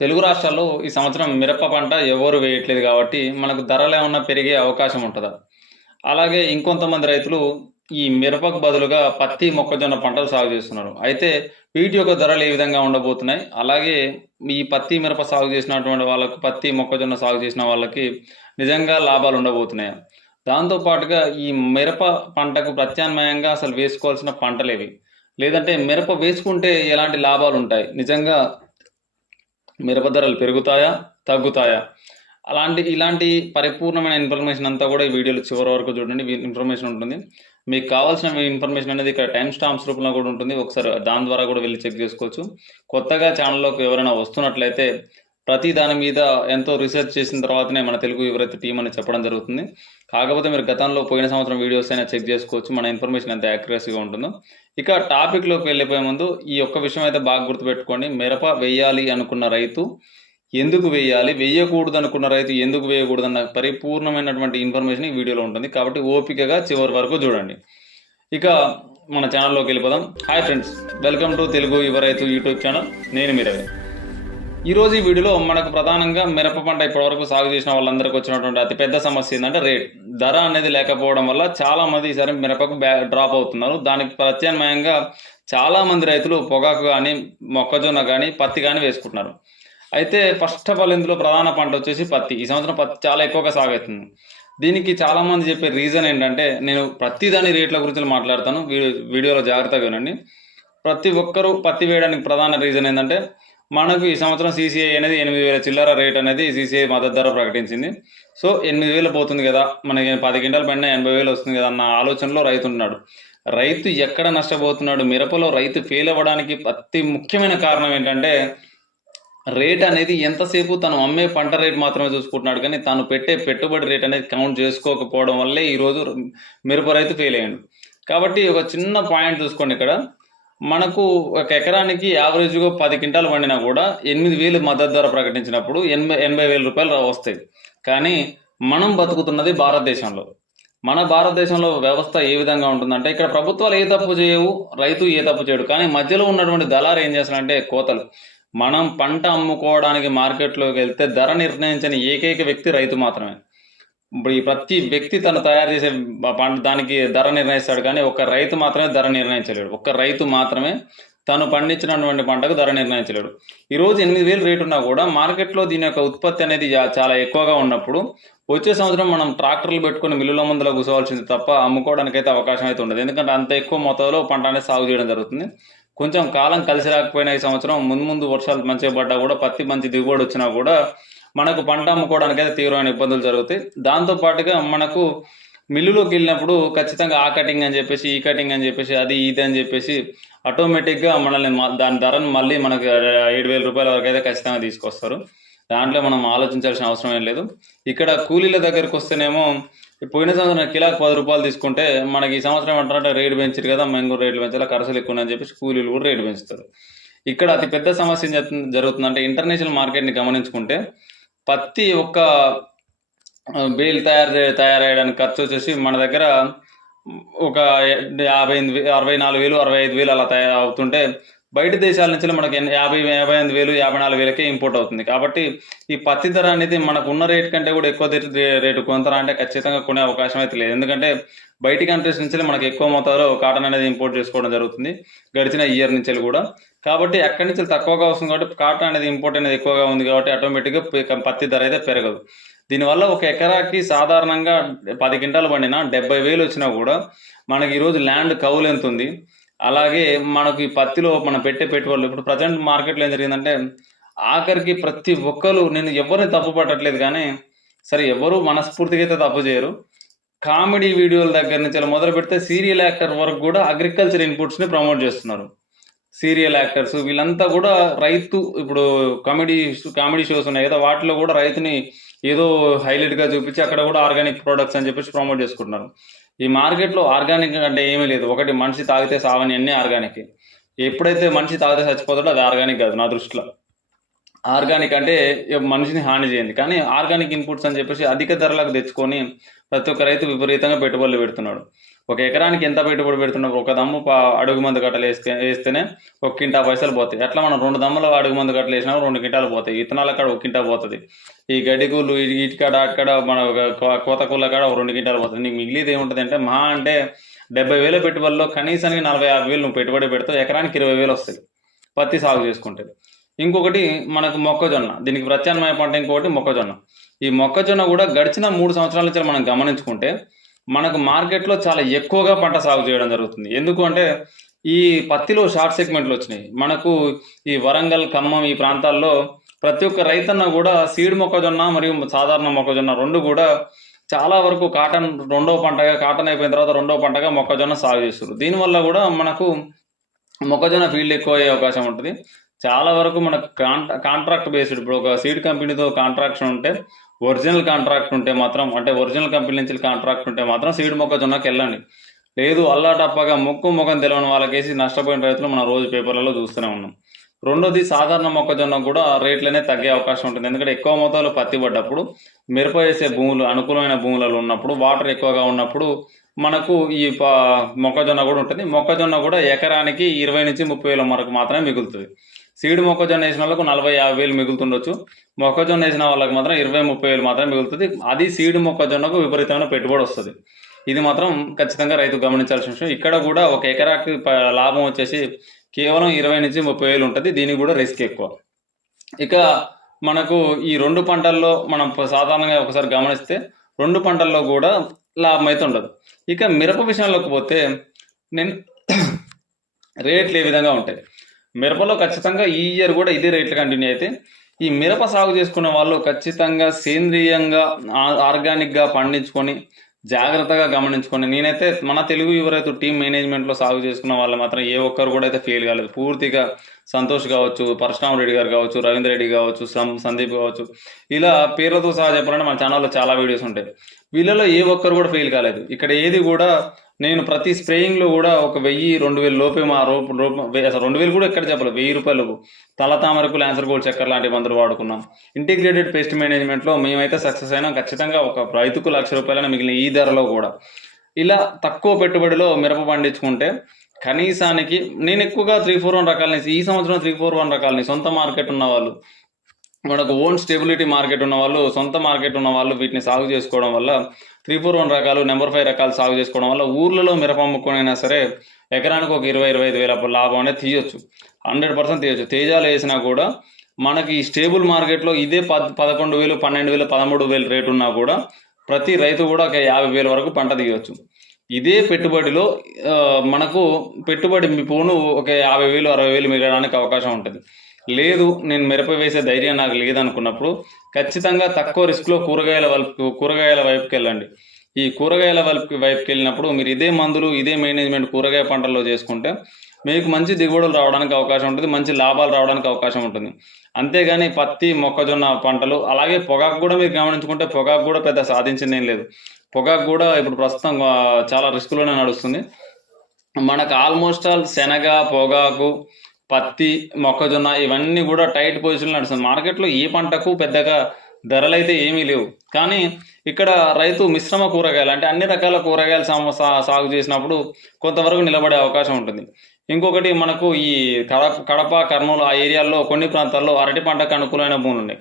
తెలుగు రాష్ట్రాల్లో ఈ సంవత్సరం మిరప పంట ఎవరు వేయట్లేదు కాబట్టి మనకు ధరలు ఏమన్నా పెరిగే అవకాశం ఉంటుందా? అలాగే ఇంకొంతమంది రైతులు ఈ మిరపకు బదులుగా పత్తి మొక్కజొన్న పంటలు సాగు చేస్తున్నారు. అయితే వీటి యొక్క ధరలు ఏ విధంగా ఉండబోతున్నాయి? అలాగే ఈ పత్తి మిరప సాగు చేసినటువంటి వాళ్ళకు పత్తి మొక్కజొన్న సాగు చేసిన వాళ్ళకి నిజంగా లాభాలు ఉండబోతున్నాయా? దాంతో పాటుగా ఈ మిరప పంటకు ప్రత్యామ్నాయంగా అసలు వేసుకోవాల్సిన పంటలేవి లేదంటే మిరప వేసుకుంటే ఎలాంటి లాభాలు ఉంటాయి? నిజంగా మిరప ధరలు పెరుగుతాయా తగ్గుతాయా? అలాంటి ఇలాంటి పరిపూర్ణమైన ఇన్ఫర్మేషన్ అంతా కూడా ఈ వీడియోలో చివరి వరకు చూడండి. ఇన్ఫర్మేషన్ ఉంటుంది. మీకు కావాల్సిన ఇన్ఫర్మేషన్ అనేది ఇక్కడ టైం స్టాంప్స్ రూపంలో కూడా ఉంటుంది. ఒకసారి దాని ద్వారా కూడా వెళ్ళి చెక్ చేసుకోవచ్చు. కొత్తగా ఛానల్లోకి ఎవరైనా వస్తున్నట్లయితే ప్రతి దాని మీద ఎంతో రీసెర్చ్ చేసిన తర్వాతనే మన తెలుగు వివరత టీం అని చెప్పడం జరుగుతుంది. కాకపోతే మీరు గతంలో పోయిన సంవత్సరం వీడియోస్ అయినా చెక్ చేసుకోవచ్చు. మన ఇన్ఫర్మేషన్ ఎంత యాక్యురసీగా ఉంటుందో. ఇక టాపిక్లోకి వెళ్ళిపోయే ముందు ఈ ఒక్క విషయం అయితే బాగా గుర్తుపెట్టుకోండి. మిరప వేయాలి అనుకున్న రైతు ఎందుకు వేయాలి? వేయకూడదు అనుకున్న రైతు ఎందుకు వేయకూడదు అన్న పరిపూర్ణమైనటువంటి ఇన్ఫర్మేషన్ ఈ వీడియోలో ఉంటుంది. కాబట్టి ఓపికగా చివరి వరకు చూడండి. ఇక మన ఛానల్లోకి వెళ్ళిపోదాం. Hi friends welcome to Telugu యువ రైతు యూట్యూబ్ ఛానల్ నేను మీరవే ఈరోజు ఈ వీడియోలో మనకు ప్రధానంగా మిరప పంట ఇప్పటివరకు సాగు చేసిన వాళ్ళందరికీ వచ్చినటువంటి అతిపెద్ద సమస్య ఏంటంటే రేట్. ధర అనేది లేకపోవడం వల్ల చాలా మంది ఈసారి మిరపకు డ్రాప్ అవుతున్నారు. దానికి ప్రత్యామ్నాయంగా చాలా మంది రైతులు పొగాకు కానీ మొక్కజొన్న కానీ పత్తి కానీ వేసుకుంటున్నారు. అయితే ఫస్ట్ ఆఫ్ ఆల్ ఇందులో ప్రధాన పంట వచ్చేసి పత్తి. ఈ సంవత్సరం పత్తి చాలా ఎక్కువగా సాగుతుంది దీనికి చాలా మంది చెప్పే రీజన్ ఏంటంటే నేను ప్రతి దాని రేట్ల గురించి మాట్లాడతాను. వీడియోలో జాగ్రత్తగా వినండి. ప్రతి ఒక్కరూ పత్తి వేయడానికి ప్రధాన రీజన్ ఏంటంటే మనకు ఈ సంవత్సరం సీసీఐ అనేది ఎనిమిది వేల చిల్లర రేట్ అనేది సీసీఐ మద్దతు ధర ప్రకటించింది. సో ఎనిమిది వేలు పోతుంది కదా మనకి పది క్వింటాల పైన ఎనభై వేలు వస్తుంది కదా అన్న ఆలోచనలో రైతు ఉన్నాడు. రైతు ఎక్కడ నష్టపోతున్నాడు మిరపలో రైతు ఫెయిల్ అవ్వడానికి అతి ముఖ్యమైన కారణం ఏంటంటే రేట్ అనేది ఎంతసేపు తను అమ్మే పంట రేట్ మాత్రమే చూసుకుంటున్నాడు కానీ తను పెట్టే పెట్టుబడి రేట్ అనేది కౌంట్ చేసుకోకపోవడం వల్లే ఈరోజు మిరప రైతు ఫెయిల్ అయ్యాడు. కాబట్టి ఒక చిన్న పాయింట్ చూసుకోండి ఇక్కడ. మనకు ఒక ఎకరానికి యావరేజ్గా పది క్వింటాలు వండినా కూడా ఎనిమిది వేలు మద్దతు ధర ప్రకటించినప్పుడు ఎనభై ఎనభై వేల రూపాయలు వస్తాయి. కానీ మనం బతుకుతున్నది భారతదేశంలో. మన భారతదేశంలో వ్యవస్థ ఏ విధంగా ఉంటుందంటే ఇక్కడ ప్రభుత్వాలు ఏ తప్పు చేయవు రైతు ఏ తప్పు చేయడు. కానీ మధ్యలో ఉన్నటువంటి దళారు ఏం చేస్తారంటే కోతలు. మనం పంట అమ్ముకోవడానికి మార్కెట్లోకి వెళ్తే ధర నిర్ణయించని ఏకైక వ్యక్తి రైతు మాత్రమే. ఇప్పుడు ఈ ప్రతి వ్యక్తి తను తయారు చేసే పంట దానికి ధర నిర్ణయిస్తాడు కానీ ఒక రైతు మాత్రమే ధర నిర్ణయించలేడు. ఒక రైతు మాత్రమే తను పండించినటువంటి పంటకు ధర నిర్ణయించలేడు. ఈరోజు ఎనిమిది వేలు రేటు ఉన్నా కూడా మార్కెట్లో దీని యొక్క ఉత్పత్తి అనేది చాలా ఎక్కువగా ఉన్నప్పుడు వచ్చే సంవత్సరం మనం ట్రాక్టర్లు పెట్టుకుని మిల్లుల ముందులో కూర్చోవాల్సింది తప్ప అమ్ముకోవడానికి అయితే అవకాశం అయితే ఉండదు. ఎందుకంటే అంత ఎక్కువ మొత్తంలో పంట అనేది సాగు చేయడం జరుగుతుంది. కొంచెం కాలం కలిసి రాకపోయినా ఈ సంవత్సరం ముందు ముందు వర్షాలు మంచిగా పడ్డా కూడా పత్తి మంచి దిగుబడి వచ్చినా కూడా మనకు పంట అమ్ముకోవడానికి అయితే తీవ్రమైన ఇబ్బందులు జరుగుతాయి. దాంతో పాటుగా మనకు మిల్లులోకి వెళ్ళినప్పుడు ఖచ్చితంగా ఆ కటింగ్ అని చెప్పేసి ఈ కటింగ్ అని చెప్పేసి అది ఇది అని చెప్పేసి ఆటోమేటిక్గా మనల్ని దాని ధరను మళ్ళీ మనకి ఏడు వేల రూపాయల వరకు అయితే ఖచ్చితంగా తీసుకొస్తారు. దాంట్లో మనం ఆలోచించాల్సిన అవసరం ఏం లేదు. ఇక్కడ కూలీల దగ్గరికి వస్తేనేమో పోయిన సంవత్సరం కిలాకు పది రూపాయలు తీసుకుంటే మనకి ఈ సంవత్సరం ఏమంటారంటే రేటు పెంచారు కదా మేము కూడా రేట్లు పెంచాలి ఖర్చులు ఎక్కువ అని చెప్పేసి కూలీలు కూడా రేటు పెంచుతారు. ఇక్కడ అతి పెద్ద సమస్య జరుగుతుందంటే ఇంటర్నేషనల్ మార్కెట్ని గమనించుకుంటే పత్తి ఒక్క ఆ, తయారు తయారయ్యడానికి ఖర్చు వచ్చేసి మన దగ్గర ఒక యాభై ఎనిమిది అరవై నాలుగు వేలు అరవై ఐదు వేలు అలా తయారు అవుతుంటే బయట దేశాల నుంచి మనకి యాభై యాభై ఎనిమిది వేలు యాభై నాలుగు వేలకే ఇంపోర్ట్ అవుతుంది. కాబట్టి ఈ పత్తి ధర అనేది మనకు ఉన్న రేట్ కంటే కూడా ఎక్కువ రేటు కొంతరా అంటే ఖచ్చితంగా కొనే అవకాశం అయితే లేదు. ఎందుకంటే బయటి కంట్రీస్ నుంచి మనకి ఎక్కువ మొత్తంలో కాటన్ అనేది ఇంపోర్ట్ చేసుకోవడం జరుగుతుంది. గడిచిన ఇయర్ నుంచి కూడా. కాబట్టి అక్కడి నుంచి తక్కువగా వస్తుంది కాబట్టి కాటన్ అనేది ఇంపోర్ట్ అనేది ఎక్కువగా ఉంది కాబట్టి ఆటోమేటిక్గా పత్తి ధర అయితే పెరగదు. దీనివల్ల ఒక ఎకరాకి సాధారణంగా పది క్వింటాలు పండినా డెబ్బై వేలు వచ్చినా కూడా మనకి ఈరోజు ల్యాండ్ కౌలు ఎంత ఉంది. అలాగే మనకి ఈ పత్తిలో మనం పెట్టే పెట్టుబడులు ఇప్పుడు ప్రజెంట్ మార్కెట్లో ఏం జరిగిందంటే ఆఖరికి ప్రతి ఒక్కరు నేను ఎవరిని తప్పు పట్టట్లేదు కానీ సరే ఎవరు మనస్ఫూర్తిగా అయితే తప్పు చేయరు. కామెడీ వీడియోల దగ్గర నుంచి మొదలు పెడితే సీరియల్ యాక్టర్ వరకు కూడా అగ్రికల్చర్ ఇన్పుట్స్ని ప్రమోట్ చేస్తున్నారు. సీరియల్ యాక్టర్స్ వీళ్ళంతా కూడా రైతు ఇప్పుడు కామెడీ కామెడీ షోస్ ఉన్నాయి కదా వాటిలో కూడా రైతుని ఏదో హైలైట్గా చూపించి అక్కడ కూడా ఆర్గానిక్ ప్రొడక్ట్స్ అని చెప్పేసి ప్రమోట్ చేసుకుంటున్నారు. ఈ మార్కెట్లో ఆర్గానిక్ అంటే ఏమీ లేదు. ఒకటి మనిషి తాగితే సావని అన్ని ఆర్గానిక్. ఎప్పుడైతే మనిషి తాగితే చచ్చిపోతాడో అది ఆర్గానిక్ కాదు నా దృష్టిలో. ఆర్గానిక్ అంటే మనిషిని హాని చేయండి. కానీ ఆర్గానిక్ ఇన్పుట్స్ అని చెప్పేసి అధిక ధరలకు తెచ్చుకొని ప్రతి ఒక్క రైతు విపరీతంగా పెట్టుబడులు పెడుతున్నాడు. ఒక ఎకరానికి ఎంత పెట్టుబడి పెడుతున్నప్పుడు ఒక దమ్ము అడుగు మందు గట్టలు వేస్తే వేస్తేనే ఒక కింటా పైసలు పోతాయి. అట్లా మనం రెండు దమ్ముల అడుగు మందు గట్టలు వేసినా రెండు కింటాలు పోతాయి. ఇతనాల కాడ ఒక కింటా పోతుంది. ఈ గడ్డి కూలు ఇటుకాడ అటుకాడ మన కోత కూల కాడ ఒక రెండు కింటాలు పోతుంది నీకు మిగిలిది ఏముంటుంది అంటే మహా అంటే డెబ్బై వేల పెట్టుబడిలో కనీసానికి నలభై యాభై వేలు నువ్వు పెట్టుబడి పెడితే ఎకరానికి ఇరవై వేలు వస్తాయి. పత్తి సాగు చేసుకుంటే ఇంకొకటి మనకు మొక్కజొన్న. దీనికి ప్రత్యామ్నాయ పంట ఇంకొకటి మొక్కజొన్న. ఈ మొక్కజొన్న కూడా గడిచిన మూడు సంవత్సరాల నుంచి మనం గమనించుకుంటే మనకు మార్కెట్లో చాలా ఎక్కువగా పంట సాగు చేయడం జరుగుతుంది. ఎందుకు అంటే ఈ పత్తిలో షార్ట్ సెగ్మెంట్లు వచ్చినాయి. మనకు ఈ వరంగల్ ఖమ్మం ఈ ప్రాంతాల్లో ప్రతి ఒక్క రైతన్న కూడా సీడ్ మొక్కజొన్న మరియు సాధారణ మొక్కజొన్న రెండు కూడా చాలా వరకు కాటన్ రెండో పంటగా కాటన్ అయిపోయిన తర్వాత రెండో పంటగా మొక్కజొన్న సాగు చేస్తారు దీనివల్ల కూడా మనకు మొక్కజొన్న ఫీల్డ్ ఎక్కువ అయ్యే అవకాశం ఉంటుంది. చాలా వరకు మనకు కాంట్రాక్ట్ బేస్డ్ ఇప్పుడు ఒక సీడ్ కంపెనీతో కాంట్రాక్షన్ ఉంటే ఒరిజినల్ కాంట్రాక్ట్ ఉంటే మాత్రం అంటే ఒరిజినల్ కంపెనీ నుంచి కాంట్రాక్ట్ ఉంటే మాత్రం సీడ్ మొక్కజొన్నకి వెళ్ళండి. లేదు అల్లా టప్పగా ముక్కు ముఖం తెలియని వాళ్ళకేసి నష్టపోయిన రైతులు మనం రోజు పేపర్లలో చూస్తూనే ఉన్నాం. రెండోది సాధారణ మొక్కజొన్న కూడా రేట్లనే తగ్గే అవకాశం ఉంటుంది. ఎందుకంటే ఎక్కువ మొత్తాలు పత్తి పడ్డప్పుడు మిరప వేసే భూములు అనుకూలమైన భూములలో ఉన్నప్పుడు వాటర్ ఎక్కువగా ఉన్నప్పుడు మనకు ఈ మొక్కజొన్న కూడా ఉంటుంది. మొక్కజొన్న కూడా ఎకరానికి ఇరవై నుంచి ముప్పై వేల వరకు మాత్రమే మిగులుతుంది. సీడ్ మొక్కజొన్న వేసిన వాళ్ళకు నలభై యాభై వేలు మిగులుతుండొచ్చు. మొక్కజొన్న వేసిన వాళ్ళకి మాత్రం ఇరవై ముప్పై వేలు మాత్రమే మిగులుతుంది. అది సీడ్ మొక్కజొన్నకు విపరీతమైన పెట్టుబడి వస్తుంది. ఇది మాత్రం ఖచ్చితంగా రైతు గమనించాల్సిన విషయం. ఇక్కడ కూడా ఒక ఎకరాకి లాభం వచ్చేసి కేవలం ఇరవై నుంచి ముప్పై వేలు ఉంటుంది. దీనికి కూడా రిస్క్ ఎక్కువ. ఇక మనకు ఈ రెండు పంటల్లో మనం సాధారణంగా ఒకసారి గమనిస్తే రెండు పంటల్లో కూడా లాభం అయితే ఉండదు. ఇక మిరప విషయంలోకి పోతే నేను రేట్లు ఏ విధంగా ఉంటాయి? మిరపలో ఖచ్చితంగా ఈ ఇయర్ కూడా ఇదే రేట్లు కంటిన్యూ అయితే ఈ మిరప సాగు చేసుకునే వాళ్ళు ఖచ్చితంగా సేంద్రియంగా ఆర్గానిక్గా పండించుకొని జాగ్రత్తగా గమనించుకొని నేనైతే మన తెలుగు ఎవరైతే టీం మేనేజ్మెంట్లో సాగు చేసుకున్న వాళ్ళు మాత్రం ఏ ఒక్కరు కూడా అయితే ఫెయిల్ కాలేదు. పూర్తిగా సంతోష్ కావచ్చు పరశురామ రెడ్డి గారు కావచ్చు రవీంద్ర రెడ్డి కావచ్చు సం సందీప్ కావచ్చు ఇలా పేర్లతో సహా చెప్పాలంటే మన ఛానల్లో చాలా వీడియోస్ ఉంటాయి. వీళ్ళలో ఏ ఒక్కరు కూడా ఫెయిల్ కాలేదు. ఇక్కడ ఏది కూడా నేను ప్రతి స్ప్రేయింగ్లో కూడా ఒక వెయ్యి రెండు వేలు లోపే మా రూప అసలు రెండు వేలు కూడా ఎక్కడ చెప్పలేదు. వెయ్యి రూపాయలకు తల తామరకు ల్యాన్సర్ గోల్డ్ చక్కెర లాంటి మందులు వాడుకున్నాం. ఇంటిగ్రేటెడ్ పేస్ట్ మేనేజ్మెంట్లో మేమైతే సక్సెస్ అయినాం. ఖచ్చితంగా ఒక రైతుకు లక్ష రూపాయలైనా మిగిలిన ఈ ధరలో కూడా. ఇలా తక్కువ పెట్టుబడిలో మిరప పండించుకుంటే కనీసానికి నేను ఎక్కువగా త్రీ ఫోర్ వన్ రకాలని ఈ సంవత్సరం త్రీ ఫోర్ వన్ రకాలని సొంత మార్కెట్ ఉన్న వాళ్ళు మనకు ఓన్ స్టెబిలిటీ మార్కెట్ ఉన్న వాళ్ళు సొంత మార్కెట్ ఉన్న వాళ్ళు వీటిని సాగు చేసుకోవడం వల్ల త్రీ ఫోర్ వన్ రకాలు నెంబర్ ఫైవ్ రకాలు సాగు చేసుకోవడం వల్ల ఊర్లలో మిరప అమ్ముకునైనా సరే ఎకరానికి ఒక ఇరవై ఇరవై ఐదు వేల లాభం అనేది తీయొచ్చు. హండ్రెడ్ పర్సెంట్ తీయొచ్చు. తేజాలు వేసినా కూడా మనకి స్టేబుల్ మార్కెట్లో ఇదే పద్ పదకొండు వేలు పన్నెండు వేలు పదమూడు వేలు రేటు ఉన్నా కూడా ప్రతి రైతు కూడా ఒక యాభై వేల వరకు పంట తీయవచ్చు ఇదే పెట్టుబడిలో మనకు పెట్టుబడి పోను ఒక యాభై వేలు అరవై వేలు మిగలడానికి అవకాశం ఉంటుంది. లేదు నేను మిరప వేసే ధైర్యం నాకు లేదనుకున్నప్పుడు ఖచ్చితంగా తక్కువ రిస్క్లో కూరగాయల వైపు కూరగాయల వైపుకి వెళ్ళండి. ఈ కూరగాయల వైపు వైపుకి వెళ్ళినప్పుడు మీరు ఇదే మందులు ఇదే మేనేజ్మెంట్ కూరగాయ పంటల్లో చేసుకుంటే మీకు మంచి దిగుబడులు రావడానికి అవకాశం ఉంటుంది మంచి లాభాలు రావడానికి అవకాశం ఉంటుంది. అంతేగాని పత్తి మొక్కజొన్న పంటలు అలాగే పొగాకు కూడా మీరు గమనించుకుంటే పొగాకు కూడా పెద్ద సాధించింది ఏం లేదు. పొగాకు కూడా ఇప్పుడు ప్రస్తుతం చాలా రిస్క్లోనే నడుస్తుంది. మనకు ఆల్మోస్ట్ ఆల్ శనగ పొగాకు పత్తి మొక్కజొన్న ఇవన్నీ కూడా టైట్ పొజిషన్లో నడుస్తుంది. మార్కెట్లో ఏ పంటకు పెద్దగా ధరలు అయితే ఏమీ లేవు. కానీ ఇక్కడ రైతు మిశ్రమ కూరగాయలు అంటే అన్ని రకాల కూరగాయలు సా- సా- సాగు చేసినప్పుడు కొంతవరకు నిలబడే అవకాశం ఉంటుంది. ఇంకొకటి మనకు ఈ కడప కడప కర్నూలు ఆ ఏరియాల్లో కొన్ని ప్రాంతాల్లో అరటి పంటకు అనుకూలమైన భూములు ఉన్నాయి.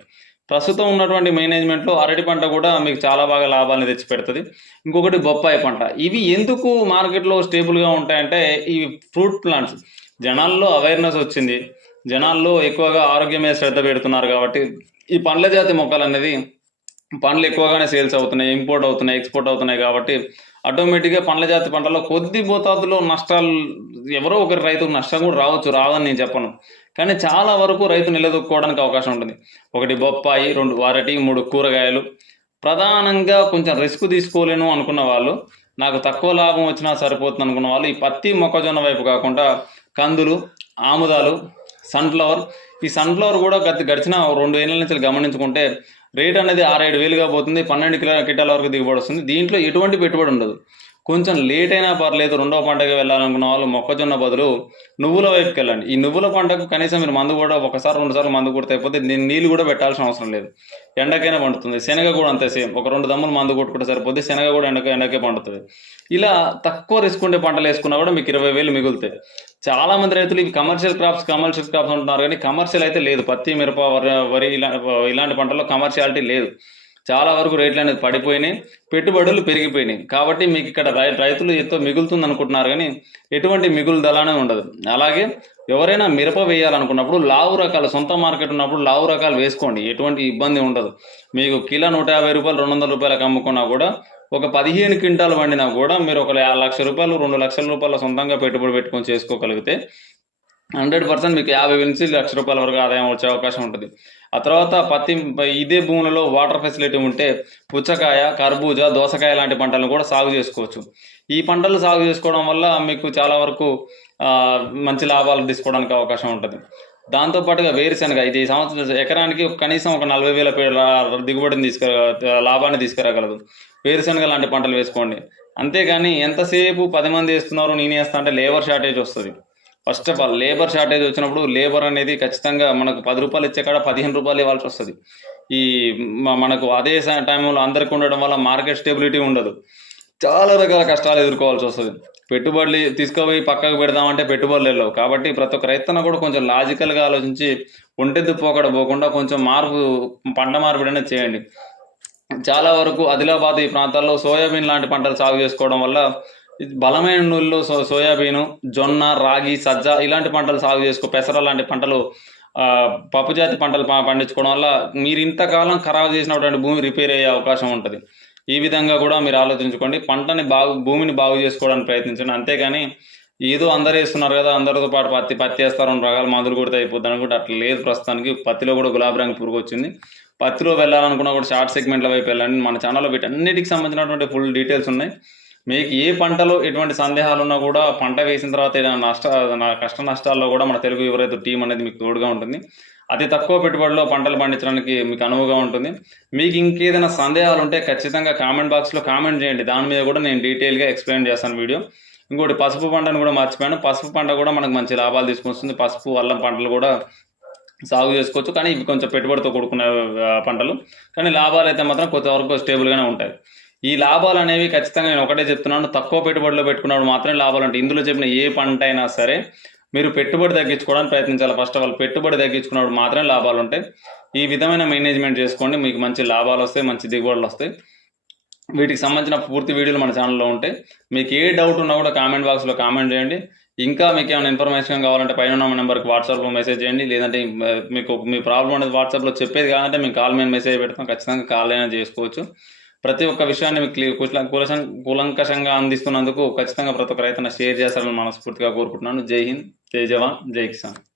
ప్రస్తుతం ఉన్నటువంటి మేనేజ్మెంట్లో అరటి పంట కూడా మీకు చాలా బాగా లాభాలను తెచ్చిపెడుతుంది. ఇంకొకటి బొప్పాయి పంట. ఇవి ఎందుకు మార్కెట్లో స్టేబుల్గా ఉంటాయంటే ఈ ఫ్రూట్ ప్లాంట్స్. జనాల్లో అవేర్నెస్ వచ్చింది. జనాల్లో ఎక్కువగా ఆరోగ్యం మీద శ్రద్ధ పెడుతున్నారు కాబట్టి ఈ పండ్ల జాతి మొక్కలు అనేది పండ్లు ఎక్కువగానే సేల్స్ అవుతున్నాయి ఇంపోర్ట్ అవుతున్నాయి ఎక్స్పోర్ట్ అవుతున్నాయి కాబట్టి ఆటోమేటిక్గా పండ్ల జాతి పంటలో కొద్ది మోతాదులో నష్టాలు ఎవరో ఒకరి రైతుకు నష్టం కూడా రావచ్చు రాదని నేను చెప్పను. కానీ చాలా వరకు రైతు నిలదొక్కుకోవడానికి అవకాశం ఉంటుంది. ఒకటి బొప్పాయి రెండు అరటి మూడు కూరగాయలు. ప్రధానంగా కొంచెం రిస్క్ తీసుకోలేను అనుకున్న వాళ్ళు నాకు తక్కువ లాభం వచ్చినా సరిపోతుంది అనుకున్న వాళ్ళు ఈ పత్తి మొక్కజొన్న వైపు కాకుండా కందులు ఆముదాలు సన్ఫ్లవర్ ఈ సన్ఫ్లవర్ కూడా గత గడిచిన రెండు ఏళ్ళ నుంచి గమనించుకుంటే రేట్ అనేది ఆరేడు వేలుగా పోతుంది పన్నెండు కిలో కిటాల వరకు దిగుబడి వస్తుంది. దీంట్లో ఎటువంటి పెట్టుబడి ఉండదు. కొంచెం లేట్ అయినా పర్లేదు రెండవ పంటకి వెళ్ళాలనుకున్న వాళ్ళు మొక్కజొన్న బదులు నువ్వుల వైపుకి వెళ్ళండి. ఈ నువ్వుల పంటకు కనీసం మీరు మందు కూడా ఒకసారి రెండు సార్లు మందు కొడితే అయిపోతే దీన్ని నీళ్ళు కూడా పెట్టాల్సిన అవసరం లేదు. ఎండకైనా పండుతుంది. శనగ కూడా అంతే సేమ్. ఒక రెండు దమ్ములు మందు కొట్టుకుంటే సరిపోతే శనగ కూడా ఎండక ఎండకే పండుతుంది. ఇలా తక్కువ రిస్క్ ఉండే పంటలు వేసుకున్నా కూడా మీకు ఇరవై వేలు మిగులుతాయి. చాలా మంది రైతులు ఇవి కమర్షియల్ క్రాప్స్ కమర్షియల్ క్రాప్స్ అంటున్నారు కానీ కమర్షియల్ అయితే లేదు. పత్తి మిరప వరి వరి ఇలా ఇలాంటి పంటల్లో కమర్షియాలిటీ లేదు. చాలా వరకు రేట్లు అనేది పడిపోయినాయి. పెట్టుబడులు పెరిగిపోయినాయి. కాబట్టి మీకు ఇక్కడ రై- రైతులు ఎంతో మిగులుతుంది అనుకుంటున్నారు కానీ ఎటువంటి మిగులుదలనే ఉండదు. అలాగే ఎవరైనా మిరప వేయాలనుకున్నప్పుడు లావు రకాలు సొంత మార్కెట్ ఉన్నప్పుడు లావు రకాలు వేసుకోండి. ఎటువంటి ఇబ్బంది ఉండదు. మీకు కిలో నూట యాభై రూపాయలు రెండు వందల రూపాయలకు అమ్ముకున్నా కూడా ఒక పదిహేను క్వింటాలు వండినా కూడా మీరు ఒక యా- లక్ష రూపాయలు రెండు లక్షల రూపాయల సొంతంగా పెట్టుబడి పెట్టుకొని చేసుకోగలిగితే హండ్రెడ్ పర్సెంట్ మీకు యాభై నుంచి లక్ష రూపాయల వరకు ఆదాయం వచ్చే అవకాశం ఉంటుంది. ఆ తర్వాత పత్తి ఇదే భూములలో వాటర్ ఫెసిలిటీ ఉంటే పుచ్చకాయ కర్బూజా దోసకాయ లాంటి పంటలను కూడా సాగు చేసుకోవచ్చు. ఈ పంటలు సాగు చేసుకోవడం వల్ల మీకు చాలా వరకు మంచి లాభాలు తీసుకోవడానికి అవకాశం ఉంటుంది. దాంతో పాటుగా వేరుశనగ ఇది సంవత్సరం ఎకరానికి కనీసం ఒక నలభై వేల పే- దిగుబడిని తీసుకురా లాభాన్ని తీసుకురాగలదు. వేరుశనగ లాంటి పంటలు వేసుకోండి. అంతేగాని ఎంతసేపు పది మంది వేస్తున్నారు నేను వేస్తా అంటే లేబర్ షార్టేజ్ వస్తుంది. First of all labour shortage వచ్చినప్పుడు లేబర్ అనేది ఖచ్చితంగా మనకు పది రూపాయలు ఇచ్చే కాడ పదిహేను రూపాయలు ఇవ్వాల్సి వస్తుంది. ఈ మనకు అదే టైంలో అందరికి ఉండడం వల్ల మార్కెట్ స్టెబిలిటీ ఉండదు. చాలా రకాల కష్టాలు ఎదుర్కోవాల్సి వస్తుంది. పెట్టుబడులు తీసుకుపోయి పక్కకు పెడదామంటే పెట్టుబడులు వెళ్ళవు కాబట్టి ప్రతి ఒక్క రైతన్న కూడా కొంచెం లాజికల్గా ఆలోచించి ఒంటెద్దు పోకడ పోకుండా కొంచెం మార్పు పంట మార్పిడి అనేది చేయండి. చాలా వరకు ఆదిలాబాద్ ఈ ప్రాంతాల్లో సోయాబీన్ లాంటి పంటలు సాగు చేసుకోవడం వల్ల బలమైన నూనెలో సో సోయాబీను జొన్న రాగి సజ్జ ఇలాంటి పంటలు సాగు చేసుకో పెసర లాంటి పంటలు పప్పుజాతి పంటలు పండించుకోవడం వల్ల మీరు ఇంతకాలం ఖరాబ్ చేసినటువంటి భూమి రిపేర్ అయ్యే అవకాశం ఉంటుంది. ఈ విధంగా కూడా మీరు ఆలోచించుకోండి. పంటని బాగు భూమిని బాగు చేసుకోవడానికి ప్రయత్నించండి. అంతేగాని ఏదో అందరు వేస్తున్నారు కదా అందరితో పాటు పత్తి పత్తి వేస్తారు రెండు రకాల మందులు కొడితే అయిపోద్ది అనుకుంటే అట్లా లేదు ప్రస్తుతానికి. పత్తిలో కూడా గులాబీ రంగు పురుగు వచ్చింది. పత్తిలో వెళ్ళాలనుకున్నా కూడా షార్ట్ సెగ్మెంట్ల వైపు వెళ్ళండి. మన ఛానల్లో వీటన్నిటికి సంబంధించినటువంటి ఫుల్ డీటెయిల్స్ ఉన్నాయి. మీకు ఏ పంటలో ఎటువంటి సందేహాలు ఉన్నా కూడా పంట వేసిన తర్వాత ఏదైనా నష్ట కష్ట నష్టాల్లో కూడా మన తెలుగు యువరైతు టీం అనేది మీకు తోడుగా ఉంటుంది. అతి తక్కువ పెట్టుబడిలో పంటలు పండించడానికి మీకు అనువుగా ఉంటుంది. మీకు ఇంకేదైనా సందేహాలు ఉంటే ఖచ్చితంగా కామెంట్ బాక్స్లో కామెంట్ చేయండి. దాని మీద కూడా నేను డీటెయిల్గా ఎక్స్ప్లెయిన్ చేస్తాను వీడియో. ఇంకోటి పసుపు పంటను కూడా మర్చిపోయాను. పసుపు పంట కూడా మనకు మంచి లాభాలు తీసుకొస్తుంది. పసుపు అల్లం పంటలు కూడా సాగు చేసుకోవచ్చు. కానీ ఇవి కొంచెం పెట్టుబడితో కూడుకున్న పంటలు. కానీ లాభాలు అయితే మాత్రం కొంతవరకు స్టేబుల్గానే ఉంటాయి. ఈ లాభాలు అనేవి ఖచ్చితంగా నేను ఒకటే చెప్తున్నాను. తక్కువ పెట్టుబడిలో పెట్టుకున్నప్పుడు మాత్రమే లాభాలు ఉంటాయి. ఇందులో చెప్పిన ఏ పంట అయినా సరే మీరు పెట్టుబడి తగ్గించుకోవడానికి ప్రయత్నించాలి. ఫస్ట్ ఆఫ్ ఆల్ పెట్టుబడి తగ్గించుకున్నప్పుడు మాత్రమే లాభాలు ఉంటాయి. ఈ విధమైన మేనేజ్మెంట్ చేసుకోండి. మీకు మంచి లాభాలు వస్తాయి మంచి దిగుబడులు వస్తాయి. వీటికి సంబంధించిన పూర్తి వీడియోలు మన ఛానల్లో ఉంటాయి. మీకు ఏ డౌట్ ఉన్నా కూడా కామెంట్ బాక్స్లో కామెంట్ చేయండి. ఇంకా మీకు ఏమైనా ఇన్ఫర్మేషన్ కావాలంటే పైన ఉన్న నెంబర్కి వాట్సాప్లో మెసేజ్ చేయండి. లేదంటే మీకు మీ ప్రాబ్లం అనేది వాట్సాప్లో చెప్పేది కాదంటే మీకు కాల్ మీద మెసేజ్ పెడతాం. ఖచ్చితంగా కాల్ అయినా చేసుకోవచ్చు. ప్రతి ఒక్క విషయాన్ని మీకు కులసం కూలంకషంగా అందిస్తున్నందుకు ఖచ్చితంగా ప్రతి ఒక్క రైతన్న షేర్ చేస్తారని మనస్ఫూర్తిగా కోరుకుంటున్నాను. జై హింద్. జై జవాన్. జై కిసాన్.